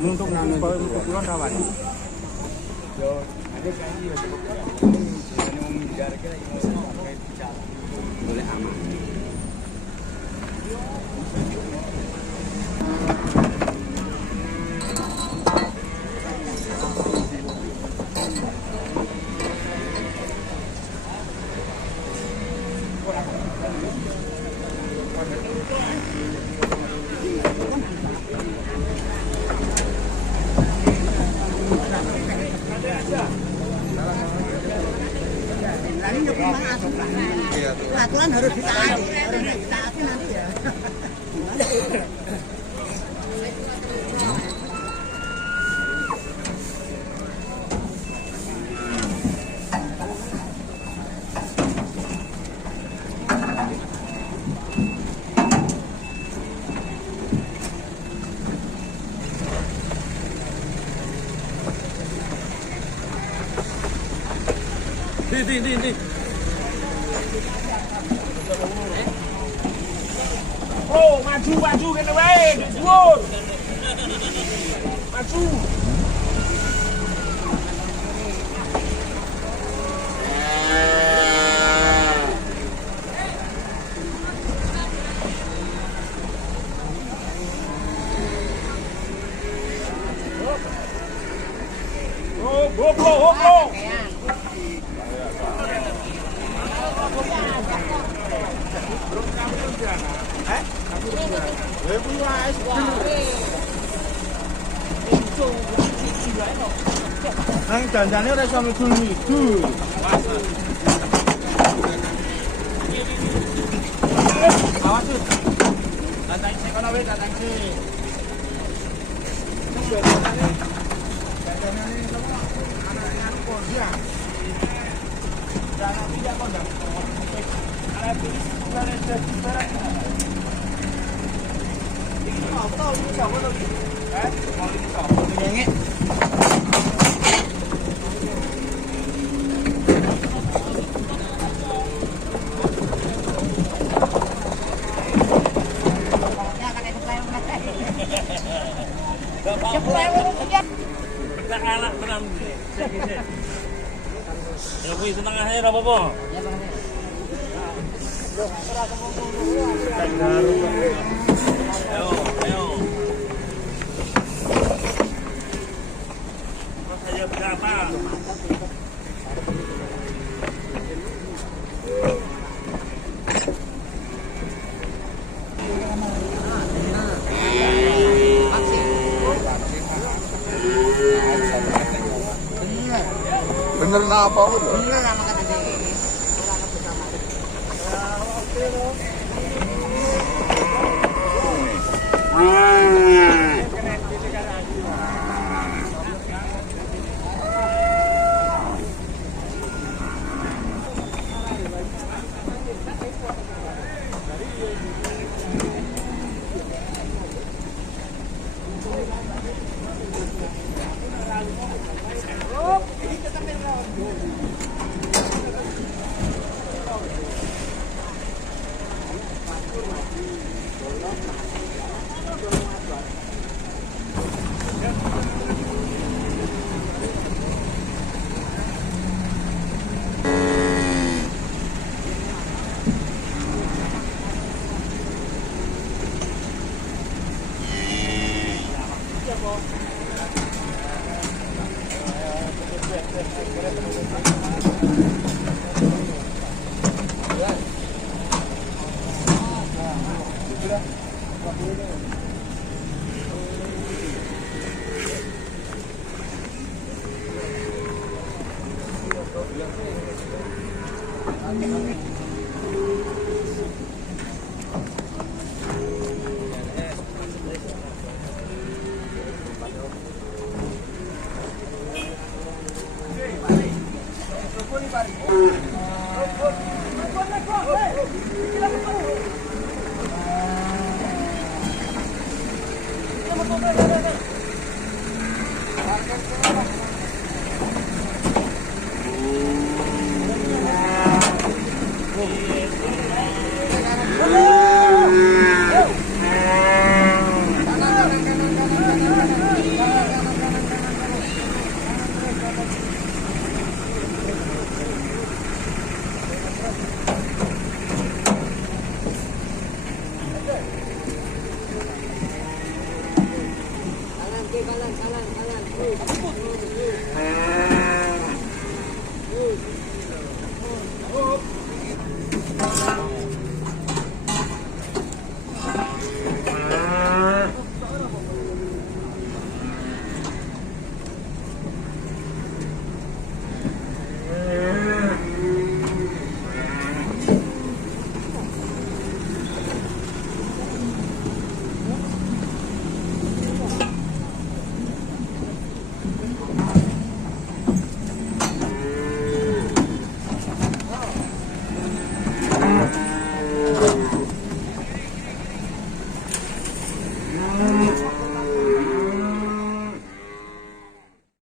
untuk pukulan rawan. Boleh aman. Peraturan harus ditaati, kalau nggak ditaati nanti ya. Di. Oh, maju kena wae, dhuwur. Maju. Oh, hoplo. Nang dandane ora iso midul-midul. Awas tuh. Tantang sik kono wae, tantang sik. Dandane anaknya kok dia. Jangan tidak kondang. Ada tulis sebenarnya jadi berat. Ini auto ini siapa lagi? Mau ini siapa? Ngenge. Anak tenang. Ya kuwi setengah ae ora apa-apa. Ya, Bang. Ayo. Terus aja berapa? Bener apa lu? Bener sama kata dia.